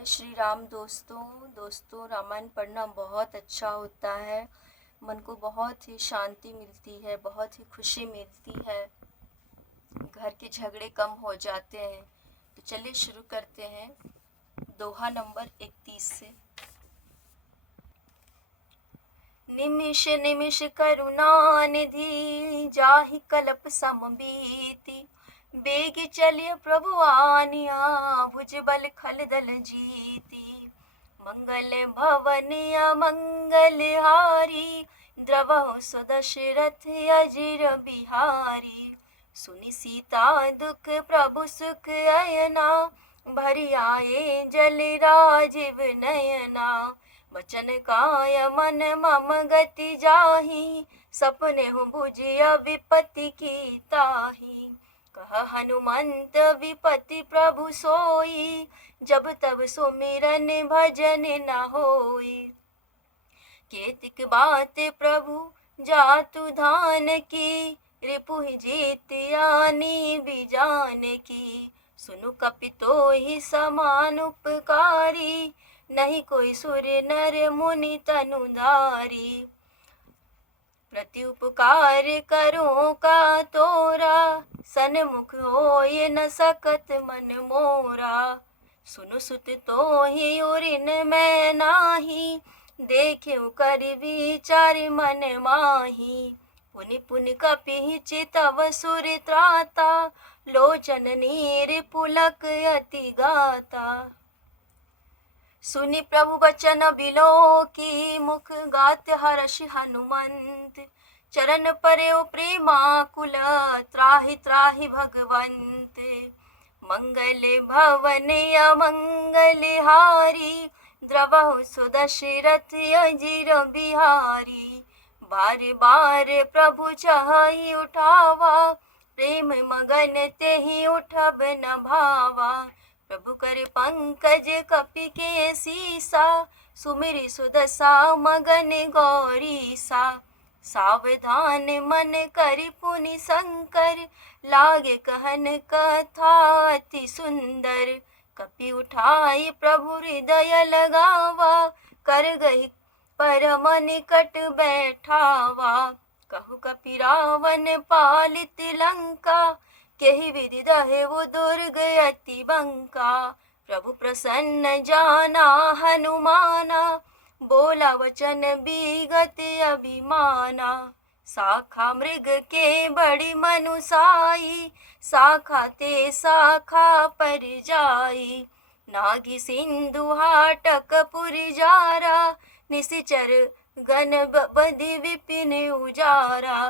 जय श्री राम। दोस्तों रामायण पढ़ना बहुत अच्छा होता है। मन को बहुत ही शांति मिलती है, बहुत ही खुशी मिलती है। घर के झगड़े कम हो जाते हैं। तो चलिए शुरू करते हैं दोहा नंबर 31 से। निमिष निमिष करुणा निधि, जाहि कल्प समबीति। बेग चलिय प्रभु आनिया, भुज बल खल दल जीती। मंगल भवन अमंगल हारी, द्रवहु सुदशरथ अजिर बिहारी। सुनि सीता दुख प्रभु सुख अयना, भरि आए जल राजीव नयना। वचन काय मन मम गति जाहि, सपने हूँ बुझिया विपत्ति की ताहि। कह हनुमंत विपत्ति प्रभु सोई, जब तब सुमिरन भजन न होई। केतिक बात प्रभु जातु धान की, रिपुहि जीत आनी बिजान की। सुनु कपितो ही समान उपकारी, नहीं कोई सुर नर मुनि तनुधारी। प्रति उपकार करो का तोरा, सन्मुख होय न सकत मन मोरा। सुनु सुत तो ही उरिन मैं नाही, देख्यो कर विचार मन माही। पुनि पुनि कपि चितव सुर त्राता, लोचन नीर पुलक अति गाता। सुनि प्रभु बचन बिलो की, मुख गात हर्षि हनुमंत। चरण पर्यो प्रेमाकुल, त्राहि त्राहि भगवंत। मंगल भवन अमंगल हारी, द्रवहु सुदशरथ अजिर बिहारी। बार बार प्रभु चाहि उठावा, प्रेम मगन तेहि उठब न भावा। प्रभु कर पंकज कपि के सीसा, सुमिरि सुदशा मगन गौरीसा। सावधान मन करि पुनि शंकर, लागे कहन कथा अति सुंदर। कपि उठाई प्रभु हृदय लगावा, कर गई परम निकट बैठावा। कहु कपि रावण पालित लंका, केहि विधि दहे वो दुर्ग अति बंका। प्रभु प्रसन्न जाना हनुमाना, बोला वचन विगत अभिमाना। शाखा मृग के बड़ी मनुसाई, शाखा ते शाखा पर जाई। नागी सिंधु हाटक पुरि जारा, निशिचर गण बधि विपिन उजारा।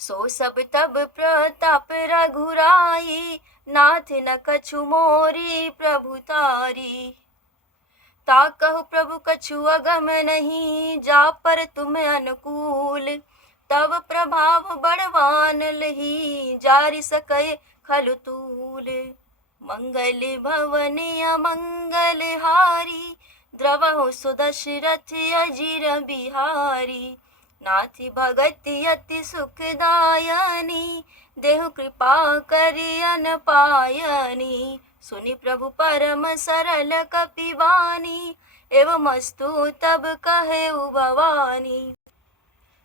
सो सब तब प्रताप रघुराई, नाथ न कछु मोरी प्रभुतारी। ताकहु प्रभु कछु अगम नहीं, जा पर तुम अनुकूल। तब प्रभाव बड़वान लही, जारि सकै खलु तूल। मंगल भवन अमंगल हारी, द्रवहु सुदशरथ अजिर बिहारी। नाथि भगति अति सुखदायनी, देहु कृपा करि अन पायनी। सुनि प्रभु परम सरल कपि वानी, एवमस्तु तब कहे भवानी।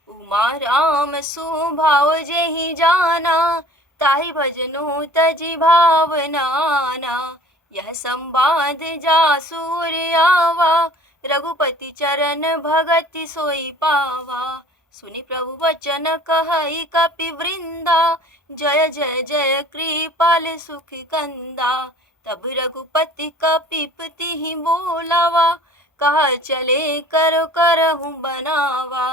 उमा राम सुभाव जेहि जाना, ताहि भजनु तजि भावनाना। यह संवाद जासुर आवा, रघुपति चरण भगति सोई पावा। सुनि प्रभु वचन कहई कपि वृंदा, जय जय जय कृपाल सुख कंदा। तब रघुपति कपिपति ही बोलावा, कहा चले कर करहु बनावा।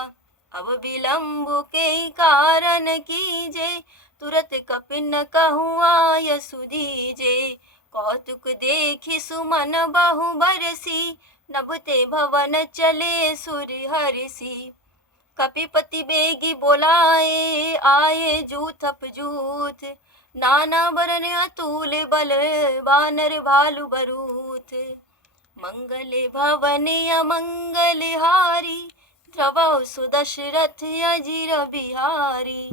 अब विलंब के कारण कीजे, तुरत कपि न कहूँ आय सुदीजे। कौतुक देखि सुमन बहु बरसी, नभते भवन चले सुर हरसी। कपिपति बेगी बोलाए, आए जूथप जूथ। नाना वरन अतुल बल, वानर भालु बरूथ। मंगल भवन अमंगल हारी, द्रवहु सुदशरथ अजिर बिहारी।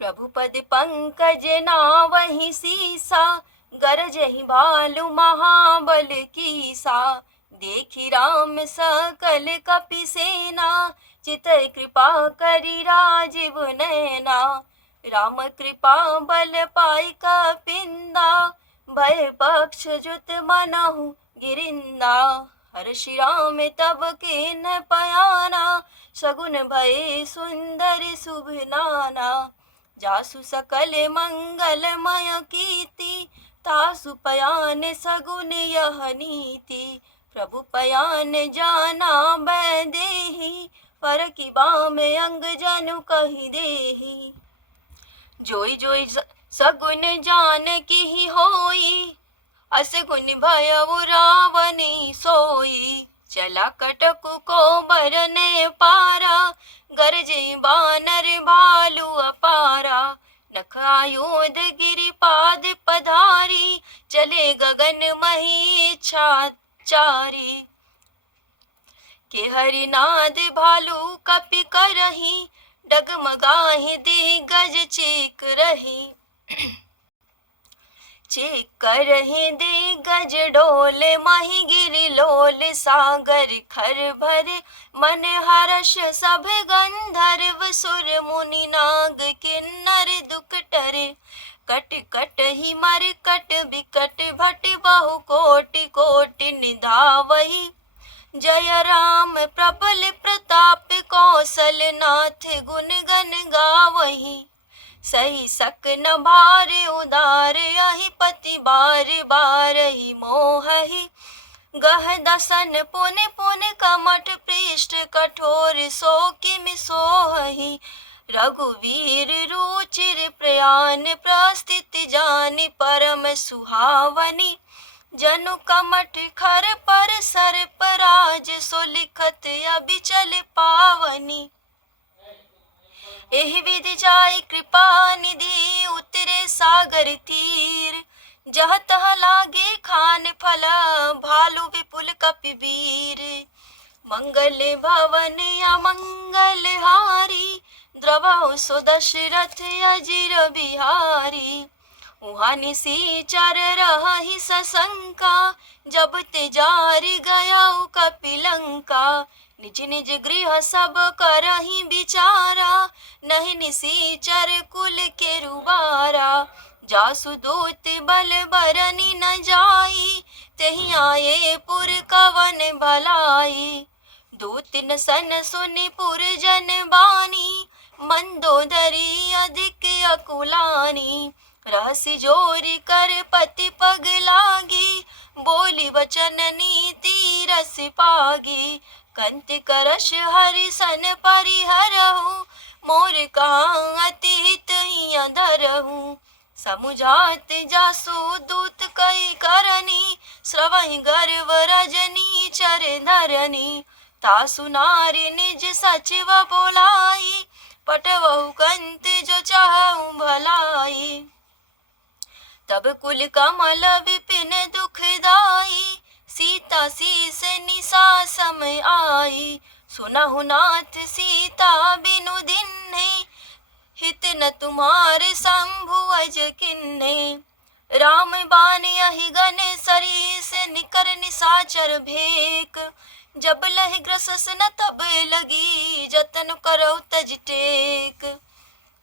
प्रभु पद पंकज नावहि सीसा, गरजहि भालु महा सीसा, देखी राम सकल कपि सेना, चितई कृपा करी राजीव नैना। राम कृपा बल पाई कपिंदा, भय पक्ष जुत मनहु गिरिंदा। हर्षि राम तब कीन पयाना, सगुन भय सुंदर शुभ नाना। जासु सकल मंगलमय कीर्ति, तासु पयान सगुन यह नीति। प्रभु पयान जाना बैदेही, पर की बाम अंग जनु कहि देही। जोई जोई सगुन जान की होई, असगुन भयउ रावणी सोई। चला कटकु को बरने पारा, गरजे बानर भालू अपारा। नख आयुध गिरिपाद पधारी, चले गगन मही इच्छाचारी। के हरिनाद भालू कपि करही, डगमगाहि दिग्गज चीक रही। चीक करहि दिग्गज डोले, मही गिरि लोल सागर खर भरे। मन हर्ष सब गंधर्व सुर मुनि नाग किन्नर दुख टरे। कट कट ही मर कट बिकट भट बहु कोटि कोटि निधावही। जय राम प्रबल प्रताप कौशल नाथ, गुण गण गावही। सही सक न भार उदार, यही पति बार बारहि मोहहि। गह दसन पुन पुन कमठ पृष्ठ, कठोर सो किमि सोहहि। रघुवीर रुचिर प्रयान, प्रस्थित जानि परम सुहावनी। जनु कमठ खर पर सर्पराज, सो लिखत अबिचल पावनी। एहि विधि जाई कृपा निधि, उतरे सागर तीर। जह तह लागे खान फल, भालु विपुल कपिवीर। मंगल भवन अमंगल हारी, द्रवहु सो दशरथ अजिर बिहारी। उहाँ निशिचर रहहि सशंका, जब ते जारि गयउ कपिलंका। निज निज गृह सब करहि विचारा, नहीं निशिचर कुल के रुबारा। जासु दूत बल बरनि न जाई, तेहि आये पुर कवन भलाई। दूत न सन सुनि पुर जन बानी, मंदोदरी अधिक अकुलानी। रहसि जोरि कर पति पग लागी, बोली वचन नीति रस पागी। कंति करश हरि सन परिहरहु, मोर कहाँ अति हित हिया धरहु। समुझात जासु दूत कई करनी, श्रवहि गर्व रजनी चर धरनी। तासु नारी निज सचिव बोलाई, पटवहु कंति जो चाहु भलाई। तब कुल कमल विपिन दुखदाई, सीता शीस निशा समय आई। सुनहु नाथ सीता बिनु दिन्हे, हित न तुम्हारे शंभु अज किन्हे। राम बाण यहि गन सरीस, निकर निशाचर भेक। जब लहि ग्रसस न तब लगी, जतन करौ तज टेक।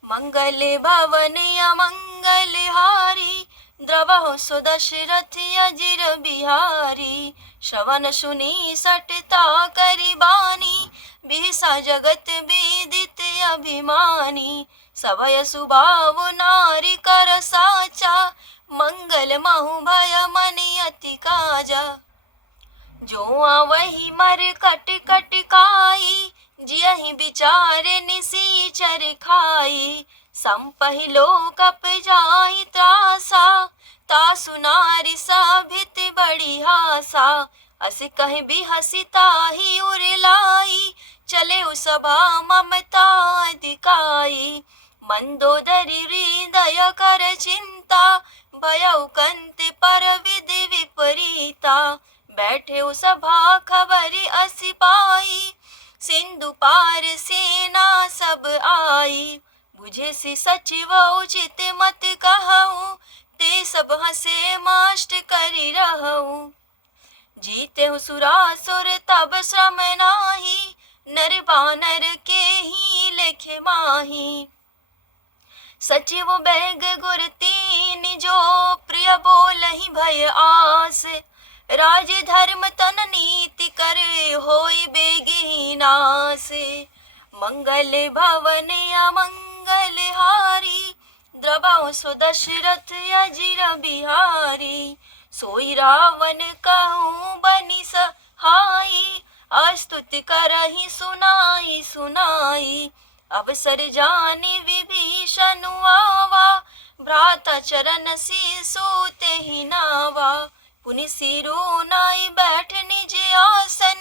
मंगल भवन अमंगल हारी, द्रवहु सो दशरथ अजिर बिहारी। श्रवण सुनी सटता करि बानी, बिहसा जगत विदित अभिमानी। सवय सुभाव नारी कर साचा, मंगल महु भय मनि अति काजा। जो आवहि मर कट कट काई, जियहि विचार निशिचर खाई। संपहि लोकप जाहि त्रासा, तासु नारी सभित बड़ी हासा। अस कहि बिहसि ताहि उर लाई, चले सभा ममता अधिकाई। मंदोदरी हृदय कर चिंता, भयउ कंति पर विधि विपरीता। बैठे सभा खबरि असी पाई, सिंधु पार सेना सब आई। बुझे सि सचिव उचित मत कहऊँ, ते सब हसे माष्ट करि रहऊँ। जीते हो सुरासुर तब श्रम नाही, नर बानर के ही लेखे माही। सचिव बैग गुर तीन जो, प्रिय बोलहि भय आस। राज धर्म तन नीति कर, होई बेगी नास। मंगल भवन अमंगल हारी, द्रवहु सो दशरथ अजिर बिहारी। सोई रावण कहूँ बनि सहाई, अस्तुति करहि सुनाई सुनाई। अवसर जानि विभीषण आवा, भ्राता चरण सीसो तेहि नावा। पुनि सिरो नाई बैठ निज आसन,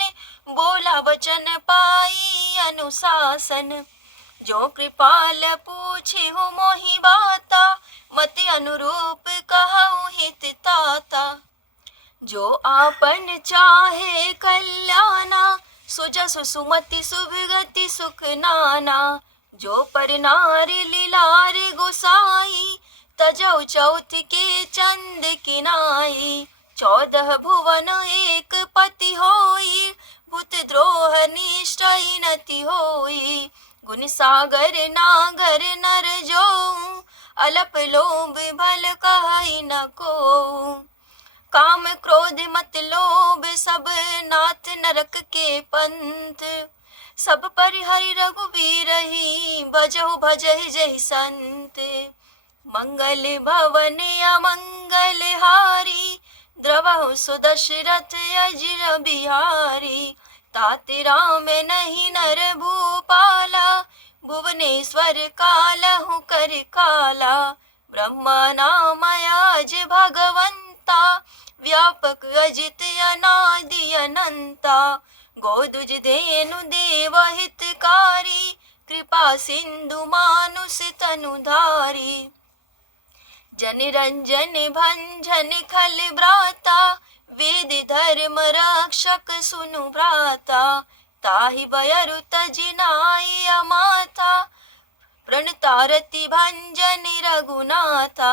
बोला वचन पाई अनुशासन। जो कृपाल पूछे हो मोहि बाता, मति अनुरूप कहु हित ताता। जो आपन चाहे कल्याणा, सो जसु सुमति सुभगति सुख नाना। जो पर नारी लीलार गोसाई, तजौ चौथ के चंद किनाई। 14 भुवन एक पति होई, भूत द्रोह निष्ठा नति होई। गुण सागर नागर नर जो, अलप लोभ भल कहई न को। काम क्रोध मत लोभ सब नाथ नरक के पंथ। सब परिहरि रघुबीर ही, भजहु भजहि जहि संत। मंगल भवन अमंगल हारी, द्रवहु सो दशरथ अजिर बिहारी। ताते राम नहीं नर भूपाला, भुवनेश्वर कालहु कर काला। ब्रह्मा नाम आज भगवंता, व्यापक अजित अनादि अनंता। गोदुज धेनु देव हितकारी, कृपा सिंधु मानुष तनुधारी। जन रंजन भंजन खल भ्राता, वेद धर्म रक्षक सुनु भ्राता। ताहि बयरु तजि नाई अमाता, प्रणतारति भंजन रघुनाथा।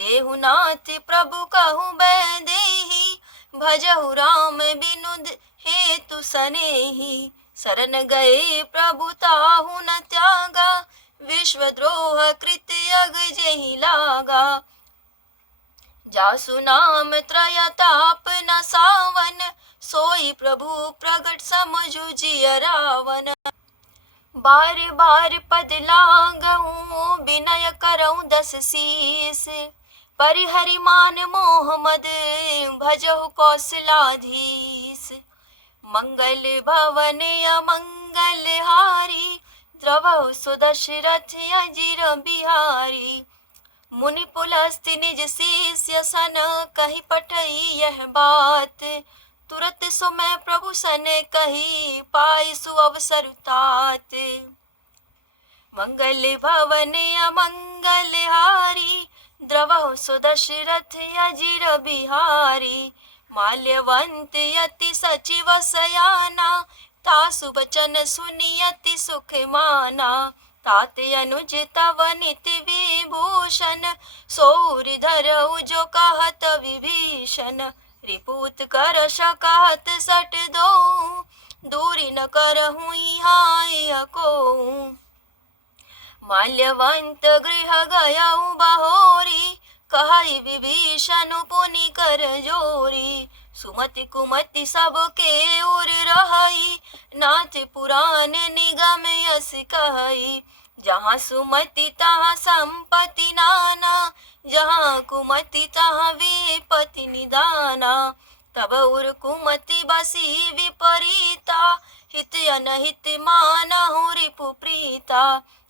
देहुनाथ प्रभु कहु बैदेही, भजहु राम बिनुद हेतु सनेही। शरण गए प्रभु ताहु न त्यागा, विश्वद्रोह कृत अग जेहि लागा। जासु नाम त्रय ताप न सावन, सोई प्रभु प्रगट समझु जिय रावण। बार बार पद लागहूँ, विनय करऊँ 10 शीस। परिहरि मान मोह मद, भजहु कौशलाधीश। मंगल भवन अमंगल हारी, द्रवहु सो दशरथ अजिर बिहारी। मुनि पुलस्त्य निज शिष्य सन, कहि पठई यह बात। तुरत सो मैं प्रभु सन कही, पाई सु अवसर तात। मंगल भवन अमंगल हारी, द्रवहु सो दशरथ अजिर बिहारी। माल्यवंत यति सचिव सयाना, तासु बचन सुनि अति सुख माना। ताते अनुज तव निति विभूषण, सौरि धरऊ जो कहत विभीषण। रिपुत कर शकहत सट दो, दूरी न करहु यहाँ को। माल्यवंत गृह गयऊ बहोरी, कहई विभीषण पुनि कर जोरी। सुमति कुमति सब के उर रहई, नाथ पुराण निगम यस कहई। जहाँ सुमति तहाँ संपत्ति नाना, जहाँ कुमति तहाँ विपत्ति निदाना। तब उर कुमति बसी विपरीता, हित अनहित मानहु रिपु प्रीता।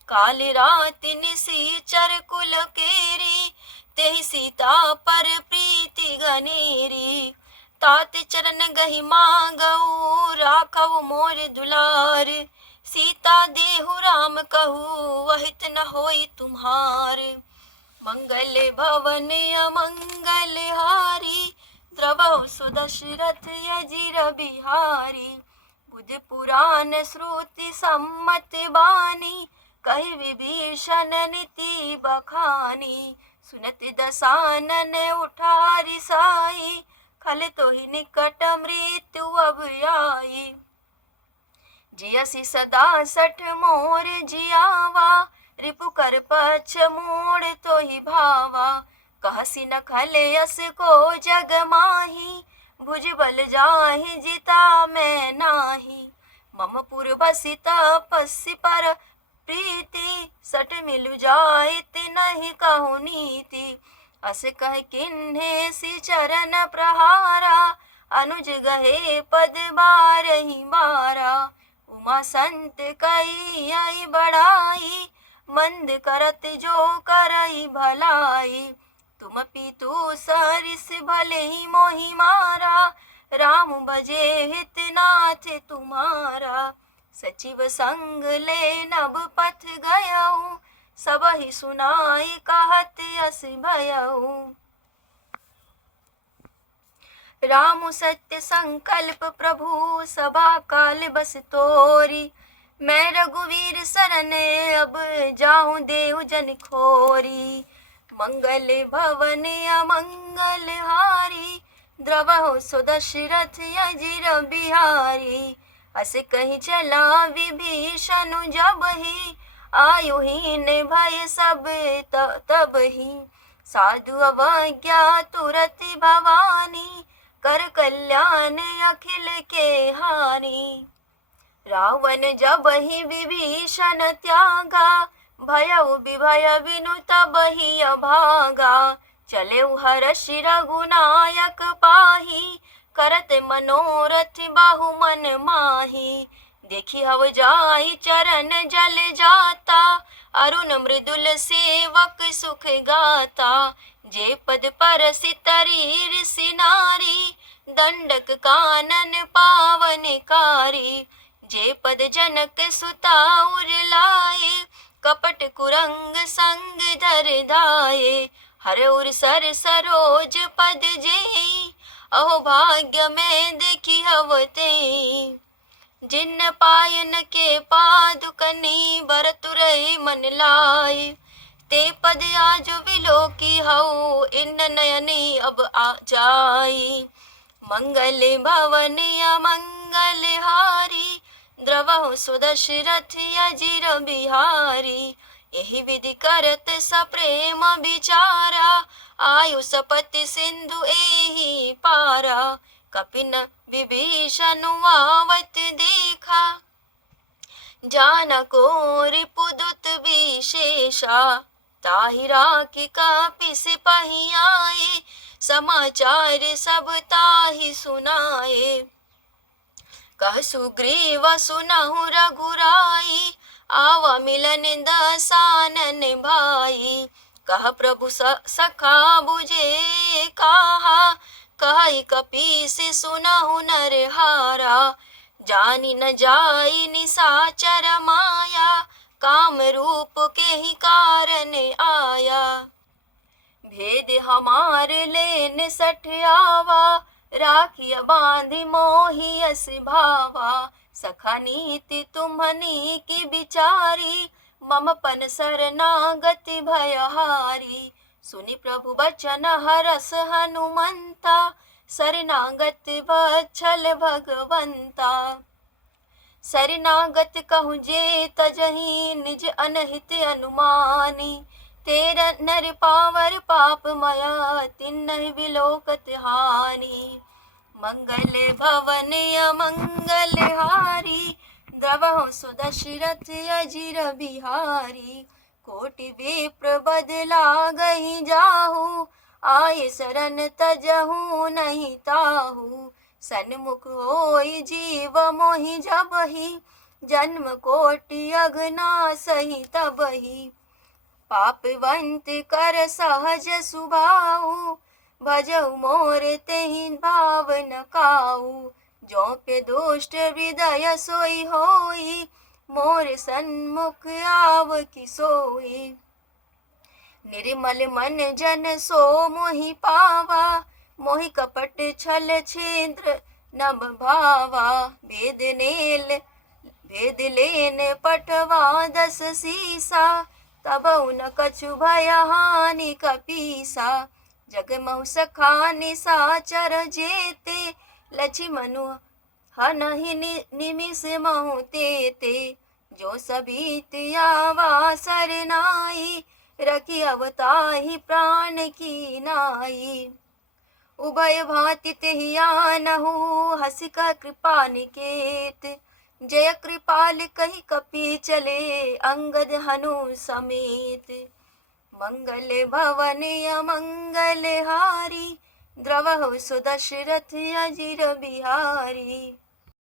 काल रात निशिचर कुल केरी, तेहि सीता पर प्रीति गनेरी। ताते चरण गहि मांगऊ, राखऊ मोर दुलार। सीता देहु राम कहू, वहित न होई तुम्हार। मंगल भवन अमंगल हारी, द्रवहु सो दशरथ अजिर बिहारी। बुध पुराण श्रुति सम्मत बानी, कहि विभीषण नीति बखानी। सुनत दसानन उठारी साई, हले तो ही निकट मृत्यु अब आई। जियसी सदा सठ मोर जियावा, रिपु कर पछ मोड़ तो ही भावा। कहसी न खले यस को जग माही, भुज बल जाहि जिता मैं नाही। मम पूर्वसि तपस्वी पर प्रीति, सट मिलु जाय तिनहि कहु नीति। अस कह किन्हे सि चरण प्रहारा, अनुज गहे पद बारहि बारा। उमा संत कई आई बढ़ाई, मंद करत जो करई भलाई। तुम पीतु सरिस भले ही मोहि मारा, राम भजे हितनाथ तुम्हारा। सचिव संग ले नभ पथ गयऊ, सब ही सुनाई कहत यस भयऊ। राम सत्य संकल्प प्रभु सभा काल बस तोरी। मैं रघुवीर शरण अब जाऊं देव जन खोरी। मंगल भवन अमंगल हारी, द्रवहु सो दशरथ अजिर बिहारी। अस कहीं चला विभीषण जब ही, आयुहीन भय सब तब ही। साधु अवज्ञा तुरत भवानी, कर कल्याण अखिल के हानि। रावण जब ही विभीषण त्यागा, भयउ विभय बिनु तब ही अभागा। चले हर्ष रघुनायक पाही, करत मनोरथ बाहु मन माही। देखी हव जाई चरण जल जाता, अरुण मृदुल सेवक सुख गाता। जे पद पर सितरी ऋषि नारी, दंडक कानन पावनकारी। जे पद जनक सुता उर लाए, कपट कुरंग संग धर धाये। हर उर सर सरोज पद जेई, अहो भाग्य में देखी हवते। जिन पायन के पादुकनी बरतुरई मन लाई। ते पद आज विलोकी हऊ, इन नयनी अब आ जाई। मंगल भवन अमंगल हारी, द्रवहु सो दशरथ अजिर बिहारी। एहि विधि करत सप्रेम विचारा, आयु सपति सिंधु एहि पारा। कपिन विभीषण आवत देखा, जानको रिपुदुत विशेषा। ताहि राखि कपि सिपहि आए, समाचार सब ताहि सुनाए। कह सुग्रीव सुनहु रघुराई, आवा मिलन दसानन भाई। कह प्रभु सखा बुझे कहा, कहि कपीस सुनहु नरहारा। जानि न जाई निशाचर माया, काम रूप के ही कारण आया। भेद हमार लेन सठ आवा, राखिया बांधि मोहि यस भावा। सखा नीति तुम्हनी की विचारी, मम पन शरणागति भयहारी। सुनि प्रभु बचन हरस हनुमंता, शरणागत वत्सल भगवंता। शरणागत कहूँ जे तजहि, निज अनहित अनुमानी। तेरा नर पावर पाप मया, तिन्हि विलोकत हानि। मंगल भवन अमंगल हारी, द्रवहु सो दशरथ अजिर बिहारी। कोटि विप्र बदला गहि जाहु, आये शरण तजहु नहीं ताहु। सन्मुख होई जीव मोहि जबहि, जन्म कोटि अघना सही तबहि। पापवंत कर सहज सुभाऊ, भजऊ मोर तेहि भाव न काऊ। जो पे दुष्ट हृदय सोई होई, मोर सन्मुख आव की सोई। निर्मल मन जन सो मोहि पावा, मोहि कपट छल छिद्र नभ भावा। भेद लेन पटवा दस सीसा, तबउ न कछु भय हानि कपीसा। जगमहु सखा निशाचर जेते, लक्ष्मणु हनहि निमिष महु तेते। जो सभी आवा सरनाई, रखी अवताहि प्राण की नाई। उभय भांति तेहि आनहु, हसिका कृपा निकेत। जय कृपाल कहि कपि चले, अंगद हनु समेत। मंगल भवन अमंगल हारी, द्रवहु सुदशरथ अजिर बिहारी।